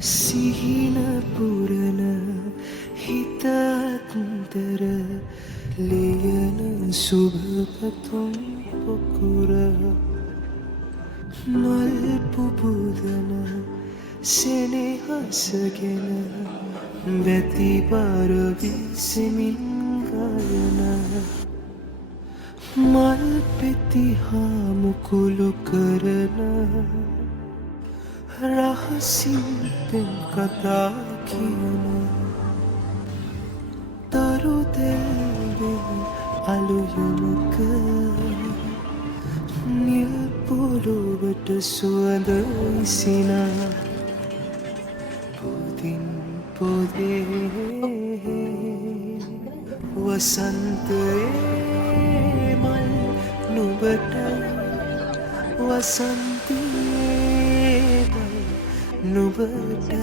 සිහින පුරන හිතත්තර ලියන සුභපතුම් පොකුර මල් පුපුදන සෙනෙහසගෙන වැති පාර විසමින් ගයන මල් පෙති හා මුකුළු කරන රහසින් පෙම් කතා කියන තරු දෙල්වෙන් අලුයමක නිල් පොළොවට සුවඳ ඉසිනා පොදින් පොදේ වසන්තයේ මල් නුඹට වසන්තයේ මල් නුඹට